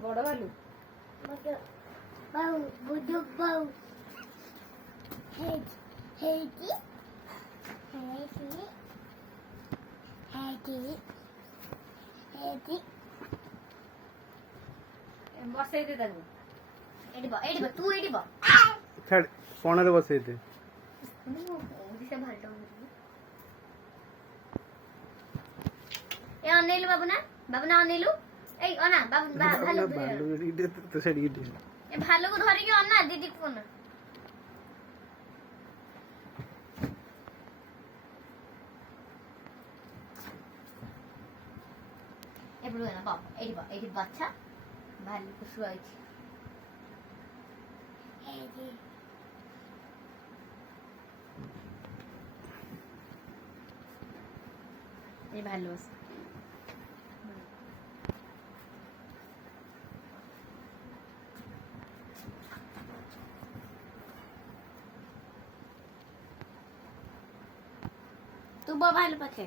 বড় ভালু ବସେଇ ଦେ ତାକୁ ଏଠି ତୁ ଏଠି ବ ଛାଡ କଣରେ ବସେଇ ଦେ ଓଡିଶା ଭାଲଟା ଏ ଅନେଇଲୁ ବାବୁନା ଅନେଇଲୁ ଏଇ ଅନା ଭାଲୁ ତ ସେଠିକି ଟିକେ ଏ ଭାଲୁକୁ ଧରିକି ଅନା ଦିଦି କୁ ଅନା ଏପଟୁ ନା ବାବା ଏଇଠି ବାଛା ଭାଲୁକୁ ଶୁଆଇଛି এই ভালো আছে तू भालू पाखे